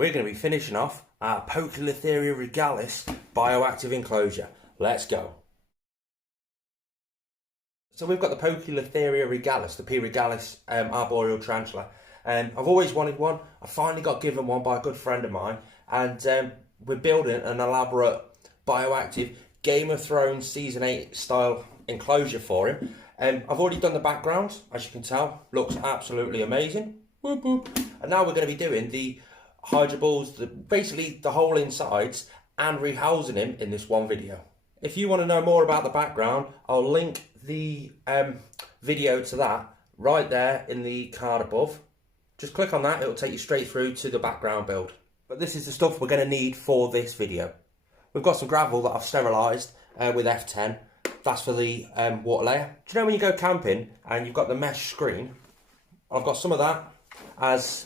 we're going to be finishing off our P.Regalis bioactive enclosure. Let's go. So we've got the P.Regalis, the P.Regalis arboreal tarantula. I've always wanted one. I finally got given one by a good friend of mine, and we're building an elaborate bioactive Game of Thrones Season 8 style enclosure for him. I've already done the background, as you can tell, looks absolutely amazing. Whoop, whoop. And now we're going to be doing the hydroballs, basically the whole insides, and rehousing him in this one video. If you want to know more about the background, I'll link the video to that right there in the card above. Just click on that, it'll take you straight through to the background build. But this is the stuff we're going to need for this video. We've got some gravel that I've sterilised with F10. That's for the water layer. Do you know when you go camping and you've got the mesh screen? I've got some of that as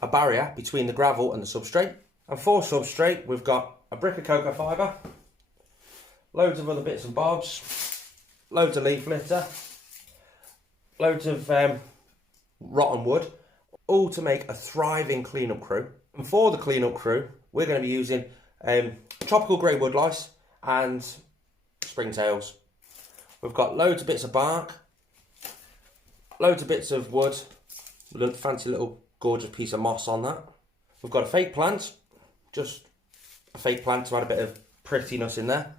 a barrier between the gravel and the substrate. And for substrate, we've got a brick of cocoa fibre, loads of other bits and bobs, loads of leaf litter, loads of rotten wood, all to make a thriving cleanup crew. And for the cleanup crew, we're going to be using tropical grey wood lice and springtails. We've got loads of bits of bark, loads of bits of wood, with a fancy little gorgeous piece of moss on that. We've got a fake plant, just a fake plant to add a bit of prettiness in there.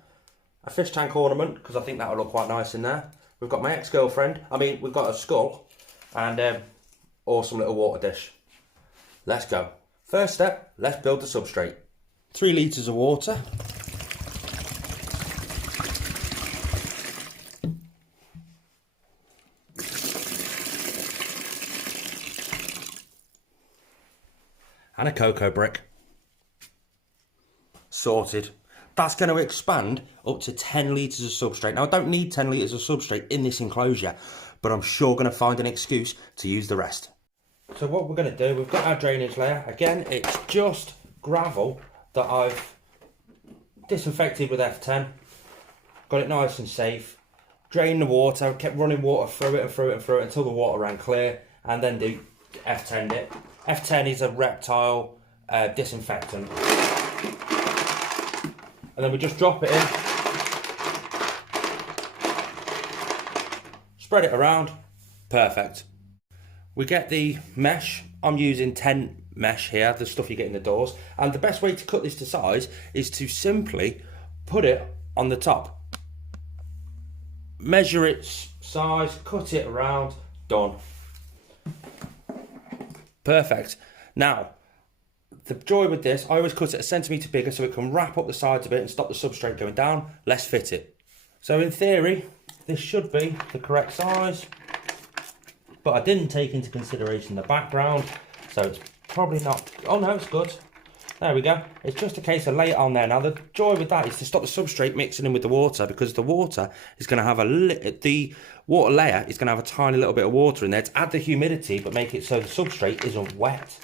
A fish tank ornament, because I think that would look quite nice in there. We've got my ex-girlfriend, we've got a skull, and awesome little water dish. Let's go. First step, let's build the substrate. 3 litres of water. And a cocoa brick. Sorted. That's going to expand up to 10 litres of substrate. Now I don't need 10 litres of substrate in this enclosure, but I'm sure going to find an excuse to use the rest. So what we're going to do, we've got our drainage layer. Again, it's just gravel that I've disinfected with F10. Got it nice and safe. Drained the water, kept running water through it and through it and through it until the water ran clear, and then do F10'd it. F10 is a reptile disinfectant. And then we just drop it in. Spread it around. Perfect. We get the mesh. I'm using 10 mesh here, the stuff you get in the doors. And the best way to cut this to size is to simply put it on the top. Measure its size, cut it around, done. Perfect. Now, the joy with this, I always cut it a centimetre bigger so it can wrap up the sides of it and stop the substrate going down. Let's fit it. So in theory, this should be the correct size, but I didn't take into consideration the background, so it's probably not. Oh no, it's good. There we go. It's just a case of lay it on there. Now the joy with that is to stop the substrate mixing in with the water, because the water is going to have the water layer is going to have a tiny little bit of water in there to add the humidity, but make it so the substrate isn't wet.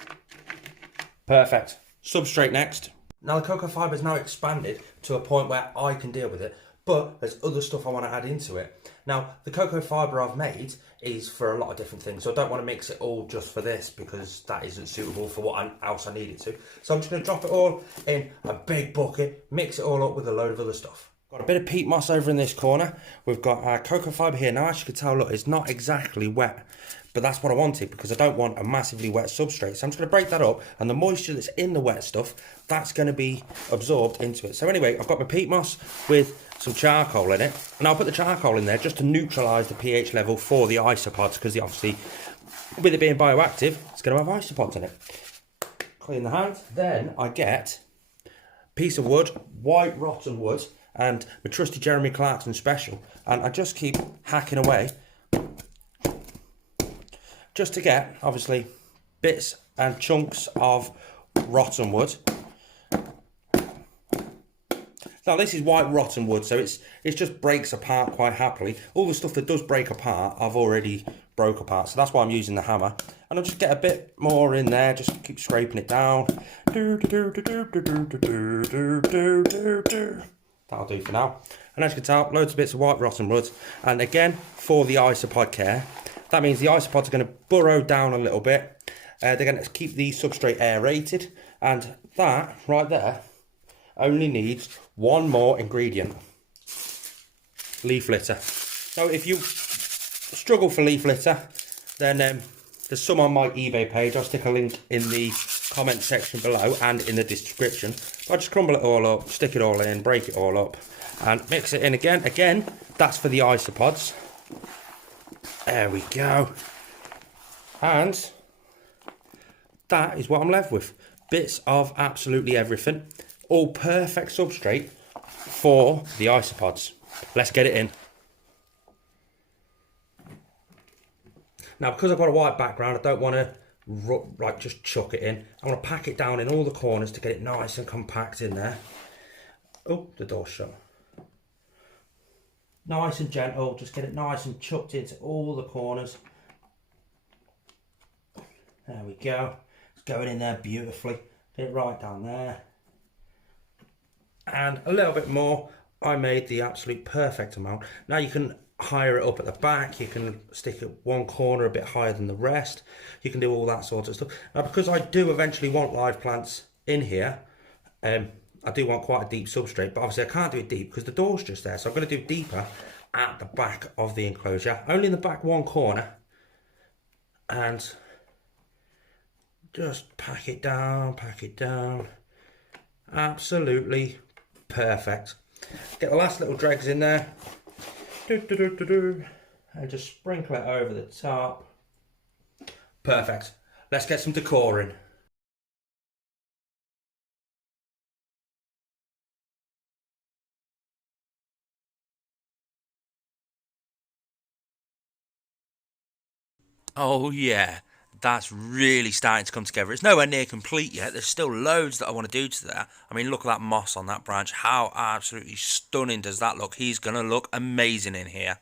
Perfect. Substrate next. Now the cocoa fibre is now expanded to a point where I can deal with it, but there's other stuff I want to add into it. Now the cocoa fibre I've made is for a lot of different things, so I don't want to mix it all just for this, because that isn't suitable for what else I need it to. So I'm just going to drop it all in a big bucket, mix it all up with a load of other stuff. Got a bit of peat moss over in this corner. We've got our cocoa fibre here. Now as you can tell, look, it's not exactly wet, but that's what I wanted, because I don't want a massively wet substrate. So I'm just going to break that up, and the moisture that's in the wet stuff, that's going to be absorbed into it. So anyway, I've got my peat moss with some charcoal in it, and I'll put the charcoal in there just to neutralise the pH level for the isopods, because obviously with it being bioactive, it's going to have isopods in it. Clean the hand. Then I get a piece of wood, white rotten wood, and my trusty Jeremy Clarkson special, and I just keep hacking away just to get, obviously, bits and chunks of rotten wood. Now this is white rotten wood, so it just breaks apart quite happily. All the stuff that does break apart, I've already broke apart, so that's why I'm using the hammer. And I'll just get a bit more in there, just keep scraping it down. That'll do for now. And as you can tell, loads of bits of white rotten wood. And again, for the isopod care, that means the isopods are going to burrow down a little bit. They're going to keep the substrate aerated, And that right there only needs one more ingredient. Leaf litter. So if you struggle for leaf litter, then there's some on my eBay page. I'll stick a link in the comment section below and in the description. I'll just crumble it all up, stick it all in, break it all up, and mix it in again. Again, that's for the isopods. There we go. And that is what I'm left with. Bits of absolutely everything. All perfect substrate for the isopods. Let's get it in. Now, because I've got a white background, I don't want to like just chuck it in. I want to pack it down in all the corners to get it nice and compact in there. Oh, the door's shut. Nice and gentle, just get it nice and chucked into all the corners. There we go. It's going in there beautifully. Get it right down there. And a little bit more. I made the absolute perfect amount. Now you can higher it up at the back. You can stick it one corner a bit higher than the rest. You can do all that sort of stuff. Now, because I do eventually want live plants in here, I do want quite a deep substrate, but obviously I can't do it deep because the door's just there. So I'm going to do deeper at the back of the enclosure, only in the back one corner, and just pack it down, absolutely perfect. Get the last little dregs in there, and just sprinkle it over the top. Perfect. Let's get some decor in. Oh yeah, that's really starting to come together. It's nowhere near complete yet. There's still loads that I want to do to that. I mean, look at that moss on that branch. How absolutely stunning does that look? He's going to look amazing in here.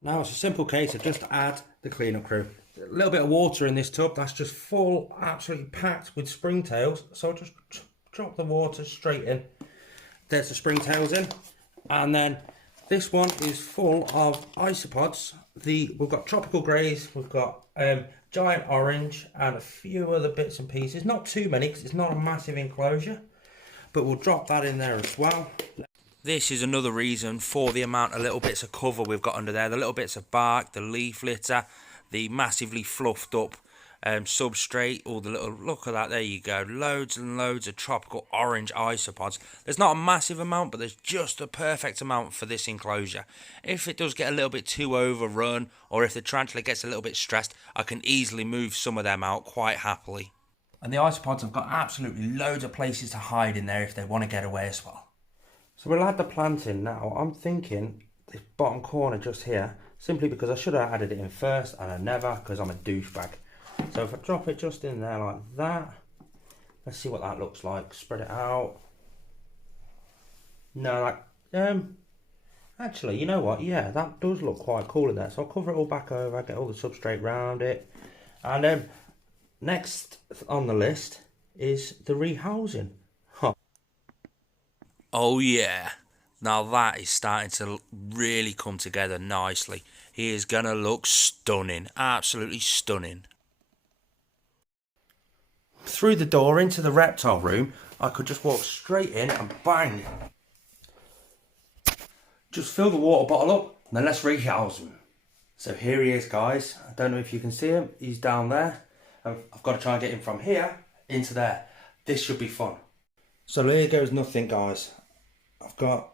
Now it's a simple case of just add the cleanup crew. A little bit of water in this tub. That's just full, absolutely packed with springtails. So just drop the water straight in. There's the springtails in. And then this one is full of isopods. We've got tropical greys, we've got giant orange, and a few other bits and pieces. Not too many because it's not a massive enclosure, but we'll drop that in there as well. This is another reason for the amount of little bits of cover we've got under there. The little bits of bark, the leaf litter, the massively fluffed up substrate, all the little, look at that, there you go, loads and loads of tropical orange isopods. There's not a massive amount, but there's just a perfect amount for this enclosure. If it does get a little bit too overrun, or if the tarantula gets a little bit stressed, I can easily move some of them out quite happily. And the isopods have got absolutely loads of places to hide in there if they want to get away as well. So we'll add the plant in now. I'm thinking this bottom corner just here, simply because I should have added it in first, and I never, because I'm a douchebag. So if I drop it just in there like that, let's see what that looks like. Spread it out. No, actually, you know what? Yeah, that does look quite cool in there. So I'll cover it all back over, get all the substrate around it. And next on the list is the rehousing. Huh. Oh yeah. Now that is starting to really come together nicely. He is going to look stunning. Absolutely stunning. Through the door into the reptile room, I could just walk straight in and bang. Just fill the water bottle up and then let's rehouse him. So here he is, guys. I don't know if you can see him. He's down there. I've got to try and get him from here into there. This should be fun. So here goes nothing, guys. I've got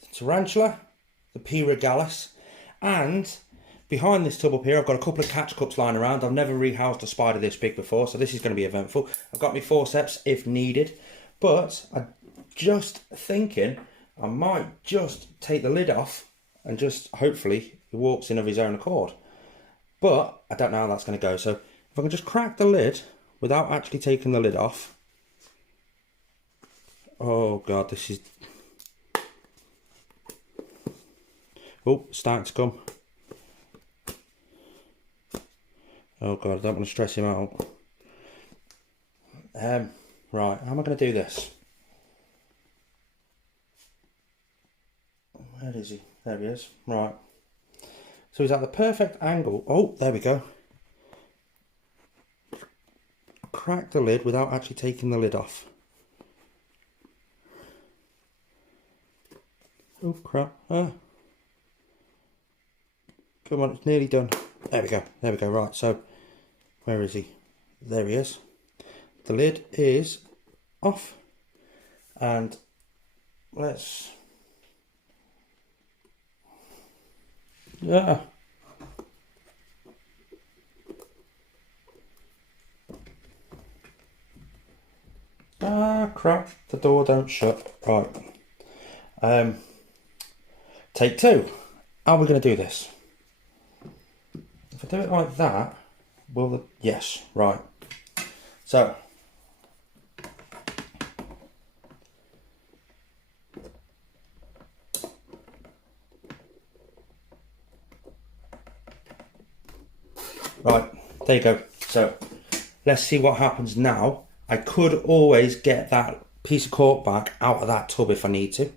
the tarantula, the P.Regalis, and behind this tub up here, I've got a couple of catch cups lying around. I've never rehoused a spider this big before, so this is going to be eventful. I've got my forceps if needed, but I'm just thinking I might just take the lid off and just hopefully he walks in of his own accord. But I don't know how that's going to go, so if I can just crack the lid without actually taking the lid off. Oh God, this is... Oh, it's starting to come. Oh God, I don't want to stress him out. Right, how am I going to do this? Where is he? There he is. Right. So he's at the perfect angle. Oh, there we go. crack the lid without actually taking the lid off. Oh crap. Ah. Come on, it's nearly done. There we go. There we go. Right, so where is he? There he is. The lid is off. And let's... Yeah. Ah, crap. The door don't shut. Right. Take two. How are we going to do this? If I do it like that, will the... Yes, right. So... Right, there you go. So, let's see what happens now. I could always get that piece of cork back out of that tub if I need to.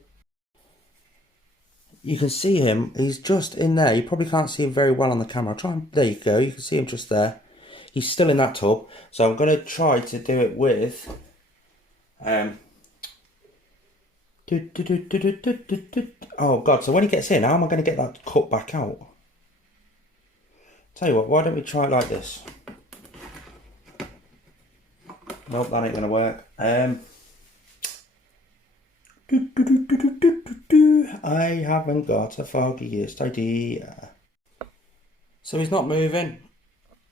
You can see him, he's just in there. You probably can't see him very well on the camera. There you go, you can see him just there. He's still in that tub. So I'm going to try to do it with... Oh God, so when he gets in, how am I going to get that cut back out? Tell you what, why don't we try it like this? Nope, that ain't going to work. I haven't got a foggiest idea. So he's not moving.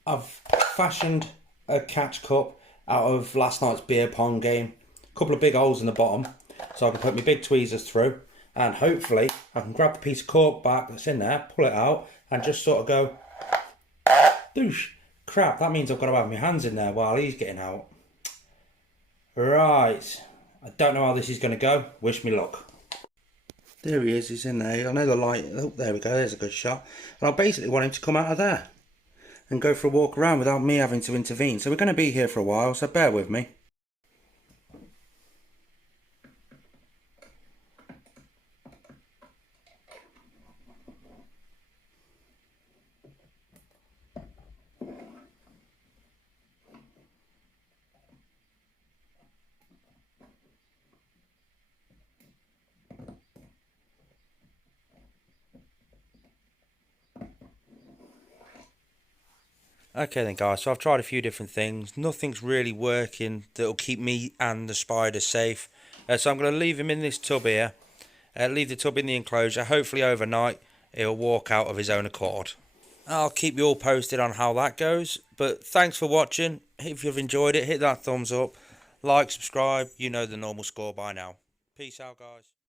I've fashioned a catch cup out of last night's beer pong game. A couple of big holes in the bottom, so I can put my big tweezers through, and hopefully I can grab the piece of cork back that's in there, pull it out, and just sort of go... Doosh. Crap, that means I've got to have my hands in there while he's getting out. Right. I don't know how this is going to go. Wish me luck. There he is, he's in there. I know the light... Oh, there we go, there's a good shot. And I basically want him to come out of there and go for a walk around without me having to intervene. So we're going to be here for a while, so bear with me. Okay then guys, so I've tried a few different things. Nothing's really working that'll keep me and the spider safe. So I'm going to leave him in this tub here. Leave the tub in the enclosure. Hopefully overnight he'll walk out of his own accord. I'll keep you all posted on how that goes. But thanks for watching. If you've enjoyed it, hit that thumbs up. Like, subscribe. You know the normal score by now. Peace out guys.